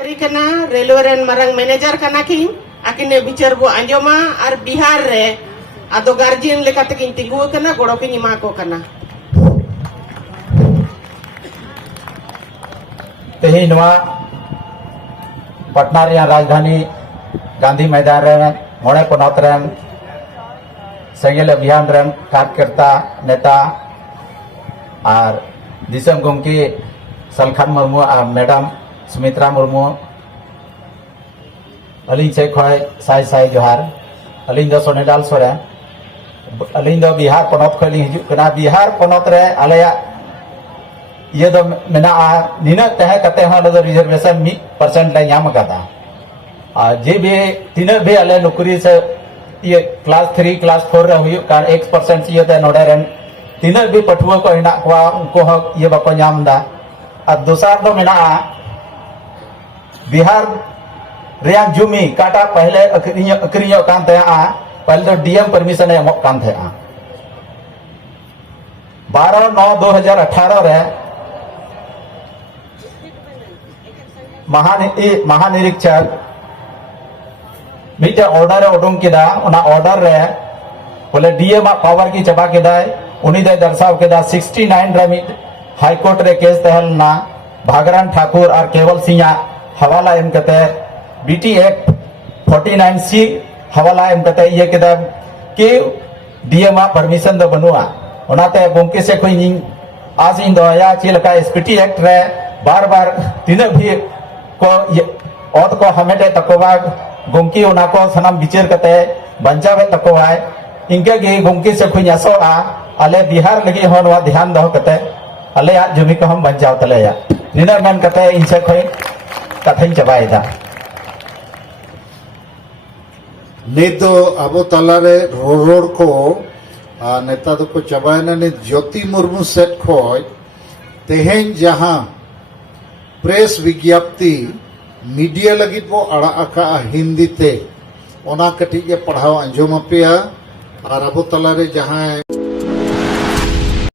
railway rain Marang manager कना की आकिने बिचार बो आंजोमा और बिहार रे आदो गार्जियन लेकाते किन तिंगु कना गोड़ो की निमा को कना तेही नवा पटना रे राजधानी गांधी मैदान रे मोड़े पनौत रे सेंगेल अभियान रे कार्यकर्ता नेता और दिसम गोमकी सलखान मुर्मू और मैडम सुमित्रा मुर्मू अली से खय साय साय जोहार अली दो सोनेडाल सोरे अली दो बिहार पनौत खय हिजु कना बिहार पनौत रे आलेया ये दो मेना निना तहे कते हा दो रिजर्वेशन 1% ले नाम कदा जे भी तीन भी अले नौकरी से ये क्लास 3 क्लास 4 रे हुयु कार 1% ये ते नोडे रेन तीन भी पठुआ को हिना को उनको हक ये बाको नाम दा और दूसरा दो मेना बिहार रियान जुमी काटा पहले अक्रियो कान थे पहले तो डीएम परमिशन एमक कान थे 12/9/2018 रे महानिरीक्षक मिटे ऑर्डर उडुंग किदा उना ऑर्डर रे बोले डीएम पावर की चबा किदाय उनी दे दर्शाव किदा 69 रे हाई कोर्ट रे केस तहलना भागरान ठाकुर और केवल सिंह हवाला एम कते बीटी एक्ट 49C हवाला एम कते ये किदा कि डीएम परमिशन दो बनुआ ओनाते गोमके से कोई आज इन दोया चिलका एसपीटी एक्ट रे बार बार तीन भी को औद को हमेटे तकोवा गोमकी ओना को सनम विचार कते बंचावे तकोवाय इनके गे गोमकी से कोई आसो अले बिहार लगी होनवा ध्यान दो कते अले आ जमी को हम बंचाव तलेया निना मन कते इनसे कोई कथन चबायदा नितो अब तलारे रोड को नेता को चबायना ने ज्योति मुर्मू सेट खोय तेहेन जहां प्रेस विज्ञप्ति मीडिया लगी वो अड़ा आका हिंदी ते ओना कटी के पढ़ाओ अंजोम पेया और अब तलारे जहां